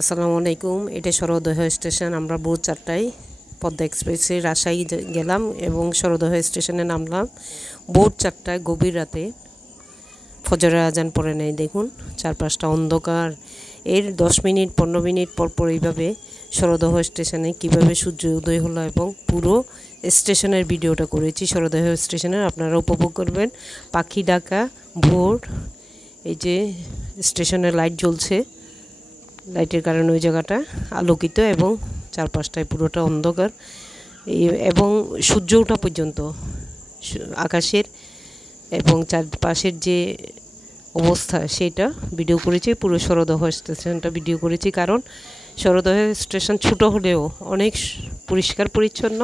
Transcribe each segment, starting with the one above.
আসসালামু আলাইকুম। এটা সরোদয় স্টেশন। আমরা ভোর 4টায় পদ্মা এক্সপ্রেসে রাজশাহী গেলাম এবং সরোদয় স্টেশনে নামলাম ভোর 4টায় গভীর রাতে। ফজরের আজান পড়ে নেই, দেখুন চারপাশটা অন্ধকার। এর 10 মিনিট 15 মিনিট পর পর এইভাবে সরোদয় স্টেশনে কীভাবে সূর্য উদয় হলো এবং পুরো স্টেশনের ভিডিওটা করেছি। সরোদয় স্টেশনের আপনারা উপভোগ করবেন। পাখি ডাকা ভোর, এই যে স্টেশনের লাইট জ্বলছে, লাইটের কারণে ওই জায়গাটা আলোকিত এবং চারপাশটায় পুরোটা অন্ধকার এবং সূর্য ওঠা পর্যন্ত আকাশের এবং চারপাশের যে অবস্থা সেটা ভিডিও করেছি। পুরো সরোদয় স্টেশনটা ভিডিও করেছি, কারণ সরোদয় স্টেশন ছোটো হলেও অনেক পরিষ্কার পরিচ্ছন্ন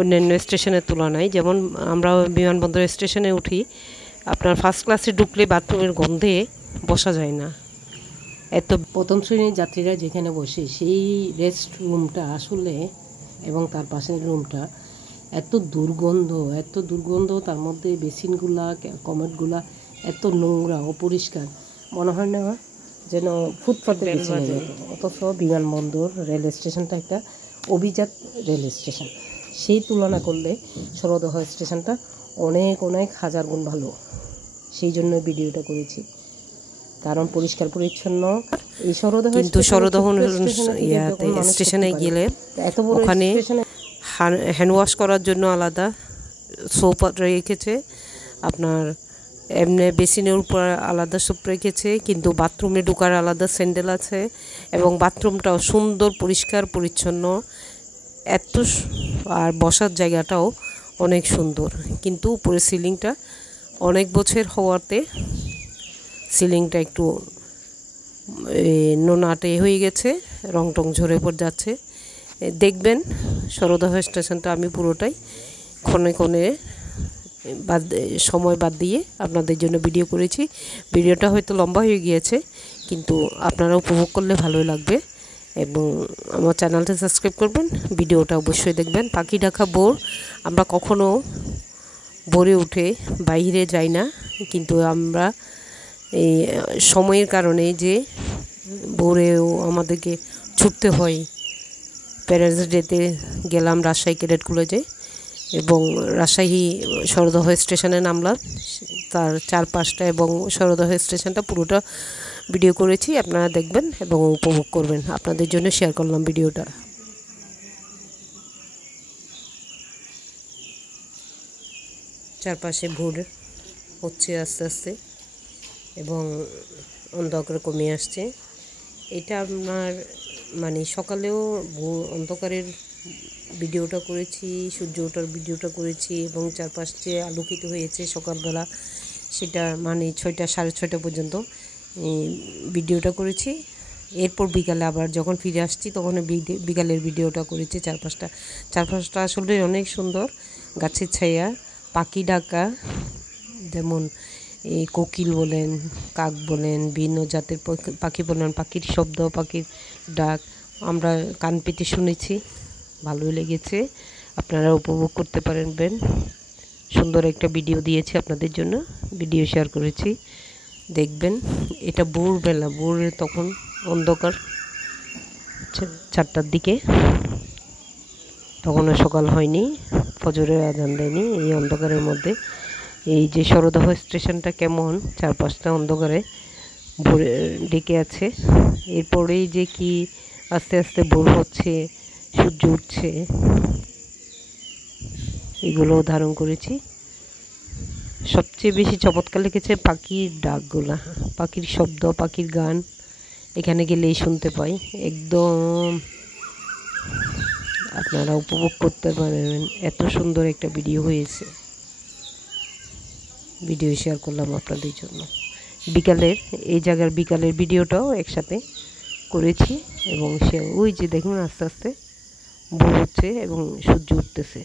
অন্যান্য স্টেশনের তুলনায়। যেমন আমরা বিমানবন্দর স্টেশনে উঠি, আপনার ফার্স্ট ক্লাসে ঢুকলে বাথরুমের গন্ধে বসা যায় না। এত প্রথম শ্রেণীর যাত্রীরা যেখানে বসে সেই রেস্ট রুমটা আসলে এবং তার পাশের রুমটা এত দুর্গন্ধ, তার মধ্যে বেসিনগুলা কমেটগুলা এত নোংরা অপরিষ্কার, মনে হয় না যেন ফুটপাতে বেছে। অথচ বিমানবন্দর রেল স্টেশনটা একটা অভিজাত রেল স্টেশন, সেই তুলনা করলে সরোদয় স্টেশনটা অনেক হাজার গুণ ভালো। সেই জন্য ভিডিওটা করেছি, কারণ পরিষ্কার পরিচ্ছন্ন এই সরোদয়। কিন্তু সরোদয় স্টেশনে গেলে ওখানে হ্যান্ড ওয়াশ করার জন্য আলাদা সোপ রেখেছে, আপনার এমনি বেসিনের উপর আলাদা সোপ রেখেছে, কিন্তু বাথরুমে ঢোকার আলাদা স্যান্ডেল আছে এবং বাথরুমটাও সুন্দর পরিষ্কার পরিচ্ছন্ন এত, আর বসার জায়গাটাও অনেক সুন্দর। কিন্তু উপরে সিলিংটা অনেক বছর হওয়াতে সিলিংটা একটু নোনাটে হয়ে গেছে, রং টং ঝরে পড়ে যাচ্ছে। দেখবেন সরোদয় স্টেশনটা আমি পুরোটাই ক্ষণে সময় বাদ দিয়ে আপনাদের জন্য ভিডিও করেছি। ভিডিওটা হয়তো লম্বা হয়ে গিয়েছে, কিন্তু আপনারা উপভোগ করলে ভালোই লাগবে এবং আমার চ্যানেলটা সাবস্ক্রাইব করবেন, ভিডিওটা অবশ্যই দেখবেন। পাখি ডাকা ভোর, আমরা কখনো ভোরে উঠে বাইরে যাই না, কিন্তু আমরা এই সময়ের কারণে যে ভোরেও আমাদেরকে ছুটতে হয়। প্যারেন্টস ডেতে গেলাম রাজশাহী ক্যাডেট কলেজে এবং রাজশাহী সরোদয় স্টেশনে নামলাম, তার চারপাশটা এবং সরোদয় স্টেশনটা পুরোটা ভিডিও করেছি। আপনারা দেখবেন এবং উপভোগ করবেন। আপনাদের জন্য শেয়ার করলাম ভিডিওটা। চারপাশে ভোর হচ্ছে আস্তে আস্তে এবং অন্ধকার কমে আসছে। এটা আপনার মানে সকালেও অন্ধকারের ভিডিওটা করেছি, সূর্য ওঠার ভিডিওটা করেছি এবং চারপাশ যে আলোকিত হয়েছে সকালবেলা সেটা মানে 6টা 6:30 পর্যন্ত ভিডিওটা করেছি। এরপর বিকালে আবার যখন ফিরে আসছি তখন বিকালের ভিডিওটা করেছি। চারপাশটা আসলে অনেক সুন্দর, গাছের ছায়া, পাখি ডাকা, যেমন এই কোকিল বলেন, কাক বলেন, বিভিন্ন জাতের পাখি বলেন, পাখির শব্দ, পাখির ডাক আমরা কান পেতে শুনেছি, ভালোই লেগেছে। আপনারা উপভোগ করতে পারবেন। সুন্দর একটা ভিডিও দিয়েছি আপনাদের জন্য, ভিডিও শেয়ার করেছি, দেখবেন। এটা ভোরবেলা, ভোরে তখন অন্ধকার 4টার দিকে, তখনও সকাল হয়নি, ফজরের আজান দেয়নি। এই অন্ধকারের মধ্যে এই যে সরোদয় স্টেশনটা কেমন চারপাশটা অন্ধকারে ভরে ডেকে আছে। এরপরেই যে কি আস্তে আস্তে ভোর হচ্ছে, সূর্য উঠছে, এগুলোও ধারণ করেছি। সবচেয়ে বেশি চমৎকার লেগেছে পাখির ডাকগুলা, পাখির শব্দ, পাখির গান এখানে গেলেই শুনতে পাই। একদম আপনারা উপভোগ করতে পারবেন। এত সুন্দর একটা ভিডিও হয়েছে, ভিডিও শেয়ার করলাম আপনাদের জন্য। বিকালের এই জায়গার বিকালের ভিডিওটাও একসাথে করেছি এবং ওই যে দেখুন আস্তে আস্তে ভোর হচ্ছে এবং সূর্য উঠতেছে।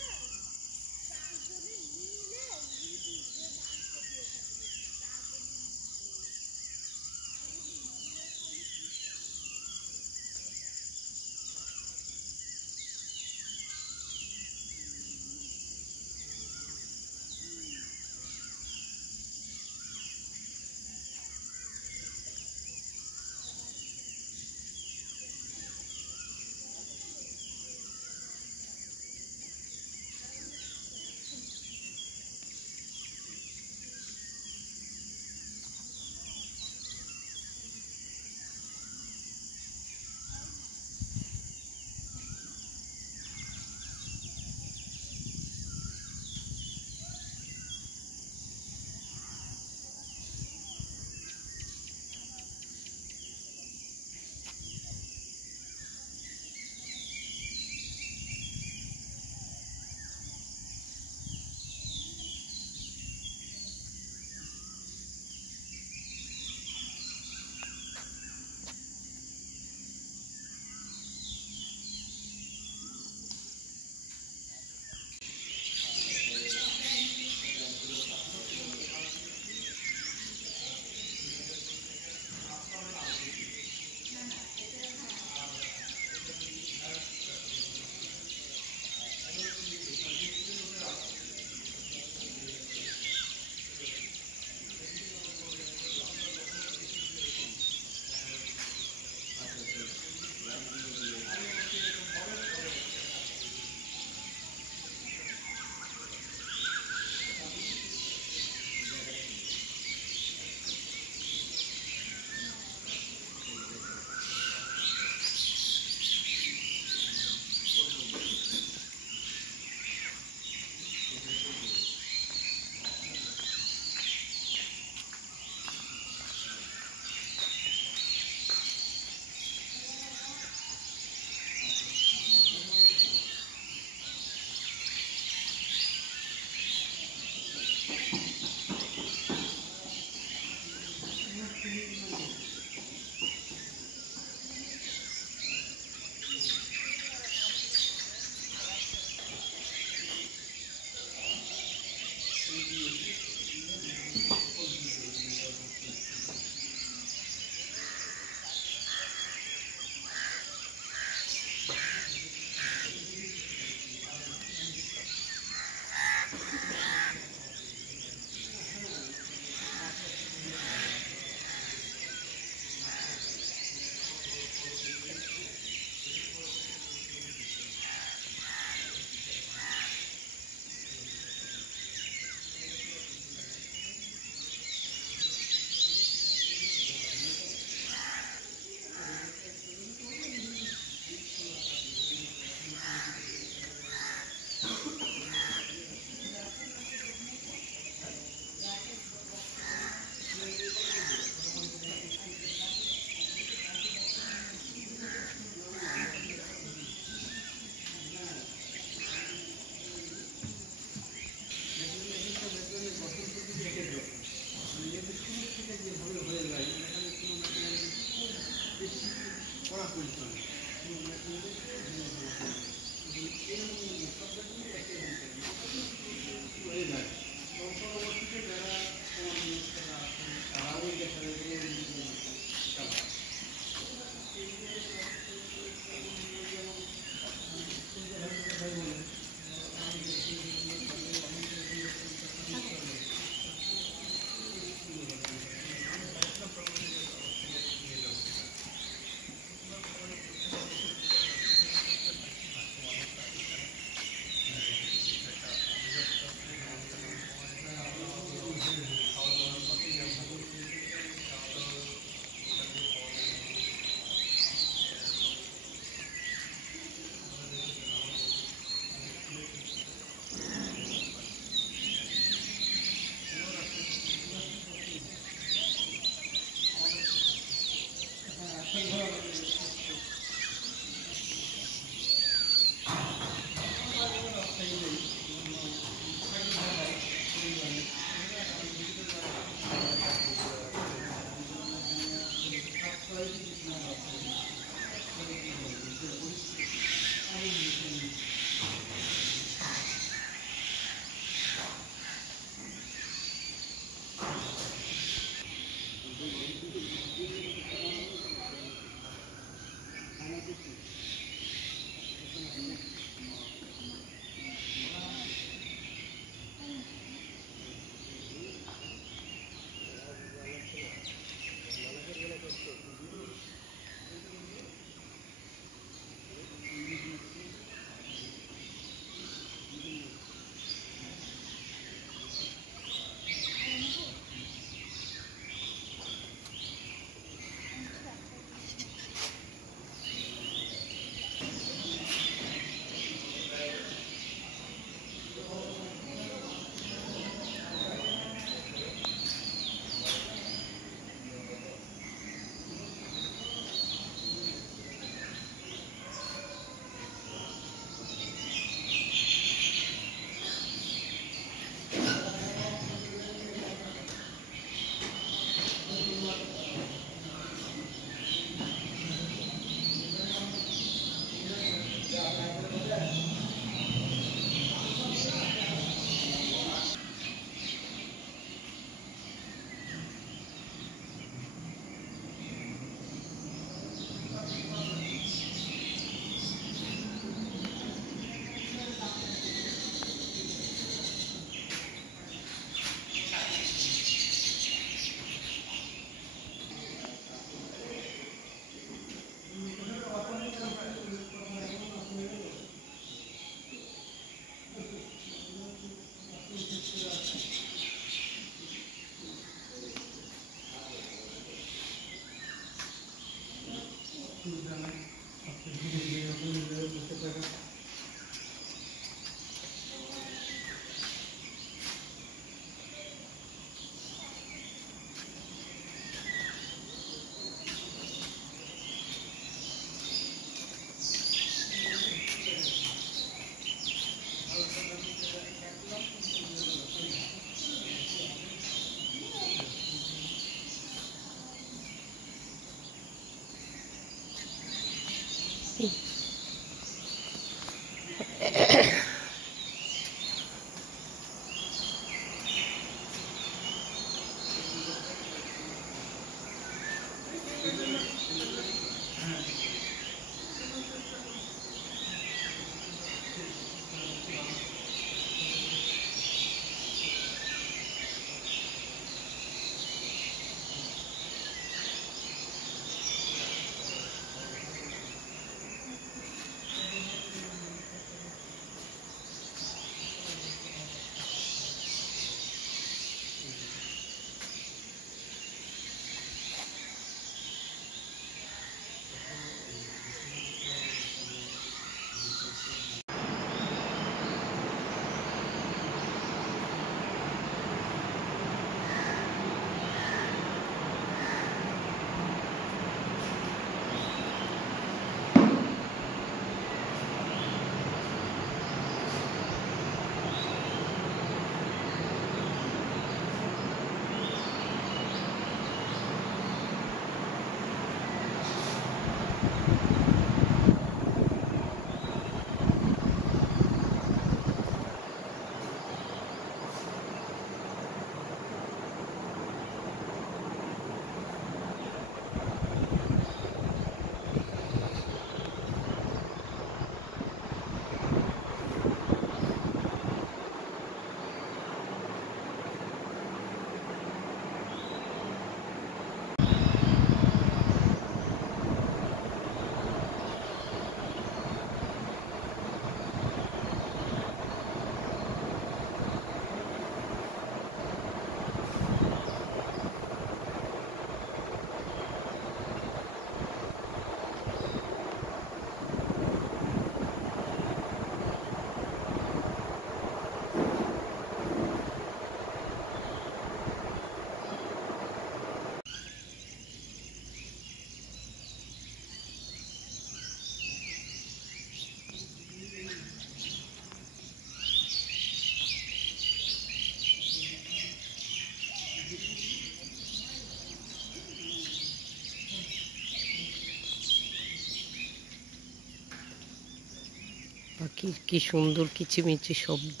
পাখির কি সুন্দর কিচিমিচি শব্দ,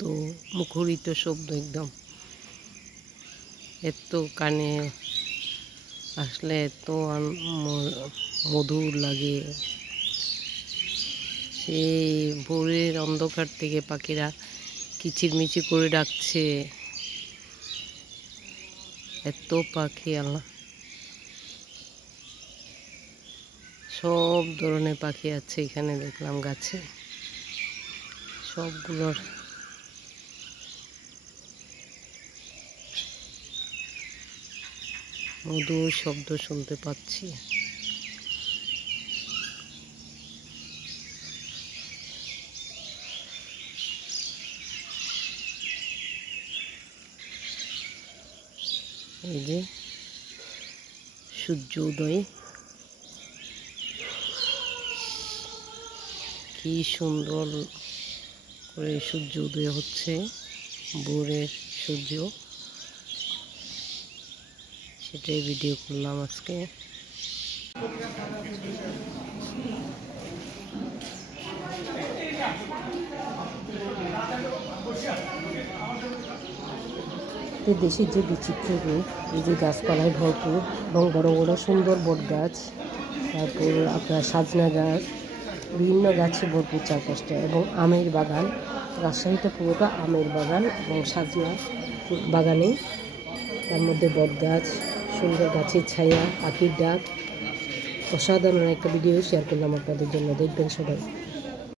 মুখরিত শব্দ, একদম এত কানে আসলে এত মধুর লাগে। সেই ভোরের অন্ধকার থেকে পাখিরা কিচিরমিচি করে ডাকছে। এত পাখি, আল্লাহ, সব ধরনের পাখি আছে এখানে, দেখলাম গাছে সবগুলোর মধুর শব্দ শুনতে পাচ্ছি। এই যে সূর্য উদয়, কি সুন্দর করে সূর্য উদয় হচ্ছে, ভোরের সূর্য, সেটাই ভিডিও করলাম আজকে। দেশের যে বিচিত্র রূপ, এই যে গাছপালায় ভরপুর এবং বড় বড় সুন্দর বট গাছ, তারপর আপনার সাজনা গাছ, বিভিন্ন গাছে ভরপুর চারপাশটা, এবং আমের বাগান। রাজশাহীতে পুরোটা আমের বাগান এবং সাজনা বাগানে, তার মধ্যে বট গাছ, সুন্দর গাছের ছায়া, পাখির ডাক। অসাধারণ একটা ভিডিও শেয়ার করলাম আপনাদের জন্য, দেখবেন সবাই।